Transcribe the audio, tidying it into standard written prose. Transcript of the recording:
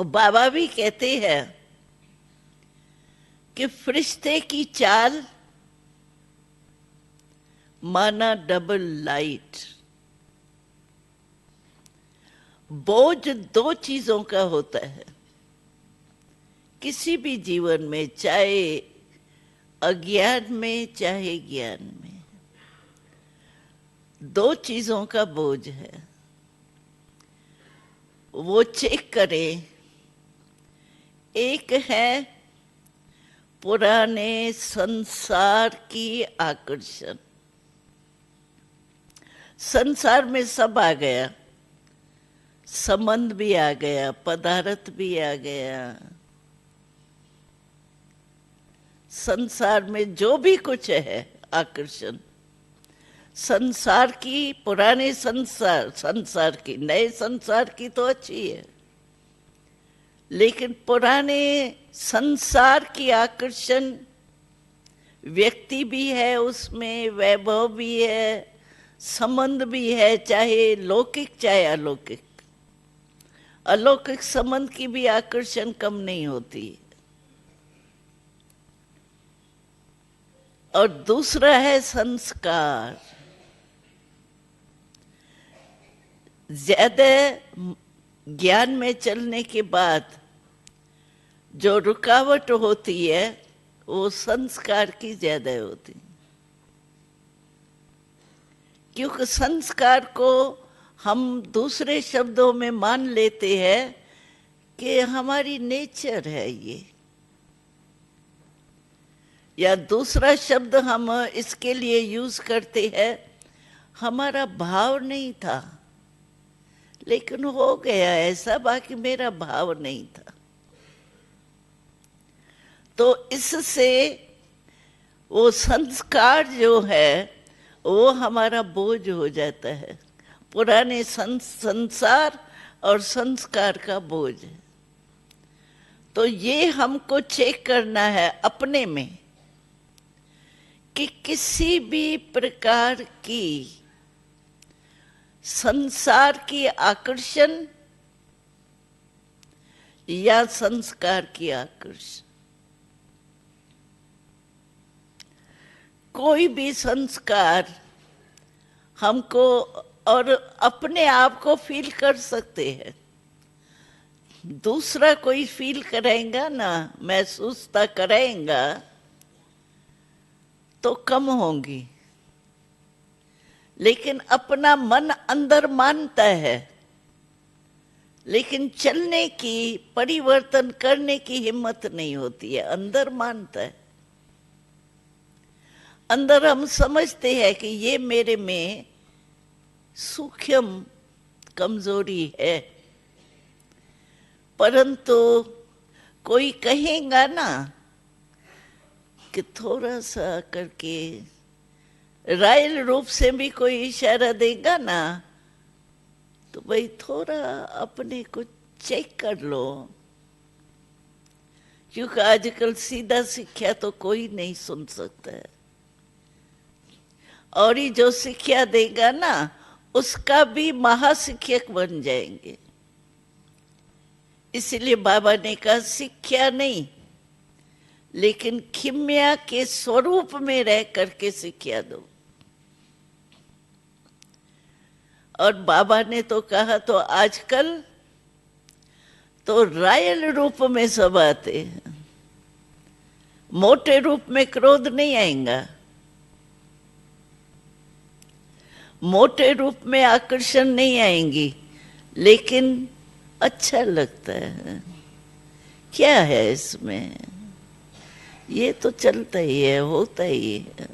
और बाबा भी कहते हैं कि फरिश्ते की चाल माना डबल लाइट। बोझ दो चीजों का होता है किसी भी जीवन में, चाहे अज्ञान में चाहे ज्ञान में। दो चीजों का बोझ है, वो चेक करें। एक है पुराने संसार की आकर्षण। संसार में सब आ गया, संबंध भी आ गया, पदार्थ भी आ गया। संसार में जो भी कुछ है आकर्षण, संसार की, पुराने संसार की, नए संसार की तो अच्छी है, लेकिन पुराने संसार की आकर्षण, व्यक्ति भी है उसमें, वैभव भी है, संबंध भी है, चाहे लौकिक चाहे अलौकिक। अलौकिक संबंध की भी आकर्षण कम नहीं होती। और दूसरा है संस्कार। ज्यादा ज्ञान में चलने के बाद जो रुकावट होती है वो संस्कार की ज्यादा होती, क्योंकि संस्कार को हम दूसरे शब्दों में मान लेते हैं कि हमारी नेचर है ये, या दूसरा शब्द हम इसके लिए यूज करते हैं, हमारा भाव नहीं था लेकिन हो गया ऐसा, बाकी मेरा भाव नहीं था। तो इससे वो संस्कार जो है वो हमारा बोझ हो जाता है। पुराने संसार और संस्कार का बोझ। तो ये हमको चेक करना है अपने में कि किसी भी प्रकार की संसार की आकर्षण या संस्कार की आकर्षण, कोई भी संस्कार हमको, और अपने आप को फील कर सकते हैं, दूसरा कोई फील कराएगा ना, महसूसता कराएगा तो कम होंगी, लेकिन अपना मन अंदर मानता है, लेकिन चलने की, परिवर्तन करने की हिम्मत नहीं होती है। अंदर मानता है, अंदर हम समझते हैं कि ये मेरे में सूक्ष्म कमजोरी है, परंतु कोई कहेगा ना कि थोड़ा सा करके, रायल रूप से भी कोई इशारा देगा ना, तो भाई थोड़ा अपने को चेक कर लो, क्योंकि आजकल सीधा शिक्षा तो कोई नहीं सुन सकता है, और ये जो शिक्षा देगा ना उसका भी महाशिक्षक बन जाएंगे। इसलिए बाबा ने कहा शिक्षा नहीं, लेकिन खिम्या के स्वरूप में रह करके शिक्षा दो। और बाबा ने तो कहा, तो आजकल तो रायल रूप में सब आते हैं, मोटे रूप में क्रोध नहीं आएगा, मोटे रूप में आकर्षण नहीं आएंगी, लेकिन अच्छा लगता है। क्या है इसमें, ये तो चलता ही है, होता ही है।